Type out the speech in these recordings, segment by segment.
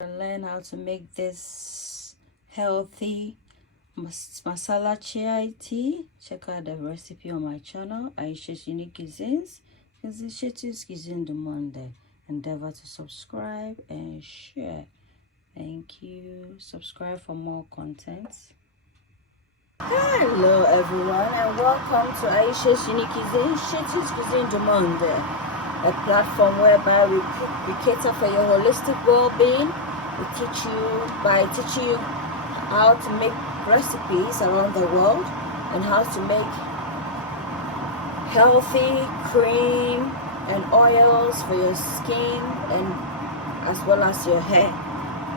And learn how to make this healthy masala chai tea. Check out the recipe on my channel, Ayesha's Unique Cuisines. Initiatives Cuisine de Monday. Endeavor to subscribe and share. Thank you. Subscribe for more content. Hello everyone and welcome to Ayesha's Unique Cuisines de Monday, a platform whereby we cater for your holistic well-being. We teach you how to make recipes around the world and how to make healthy cream and oils for your skin and as well as your hair,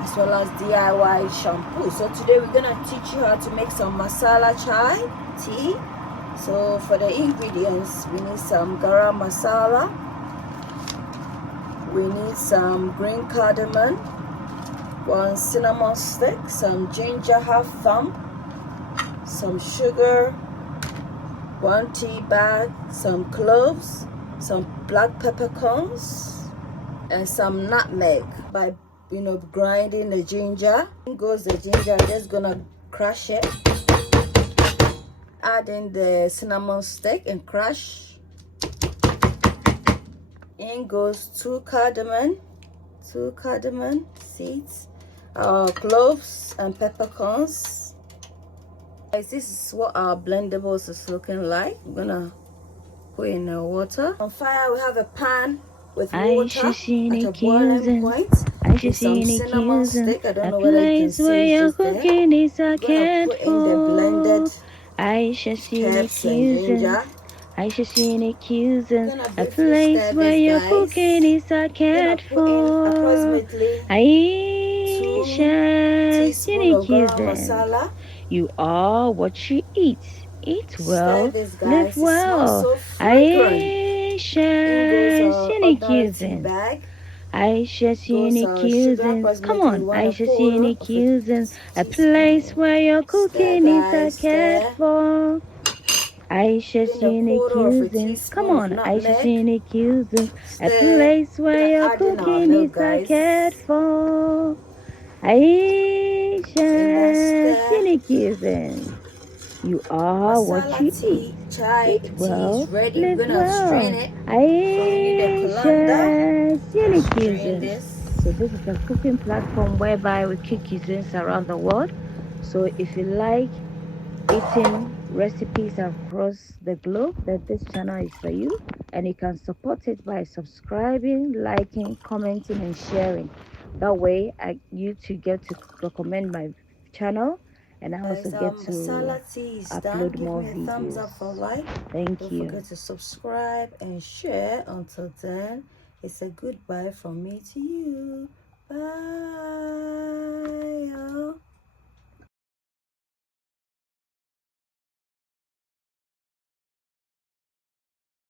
as well as DIY shampoo. So today we're gonna teach you how to make some masala chai tea. So for the ingredients, we need some garam masala, we need some green cardamom, 1 cinnamon stick, some ginger half thumb, some sugar, 1 tea bag, some cloves, some black peppercorns, and some nutmeg. By grinding the ginger, in goes the ginger. I'm just gonna crush it. Add in the cinnamon stick and crush. In goes 2 cardamom seeds, cloves and peppercorns. Guys, this is what our blendables is looking like. I'm gonna put in the water. On fire, we have a pan with water at a boiling point with some cinnamon stick. I don't know whether you can see it just there. I'm gonna put in the blended herbs and ginger. Ayesha's Unique Cuisines, a place where your cooking is cared for. Ayesha's Unique Cuisines. You are what you eat. Eat well, live well. Ayesha's Unique Cuisines. Ayesha's Unique Cuisines. Come on, Ayesha's Unique Cuisines, a place where your cooking is cared for. Ayesha's Unique Cuisines. Come on, Ayesha's Unique Cuisines, a place where your cooking is cared for. Ayesha's Unique Cuisines. You are what you eat. Eat well, live well. Ayesha's Unique Cuisines. So this is a cooking platform whereby we cook cuisines around the world. So if you like eating recipes across the globe, then this channel is for you, and you can support it by subscribing, liking, commenting and sharing. That way you too get to recommend my channel, and I also get to upload more videos. Thank you. Don't forget to subscribe and share. Until then, it's a goodbye from me to you. Bye.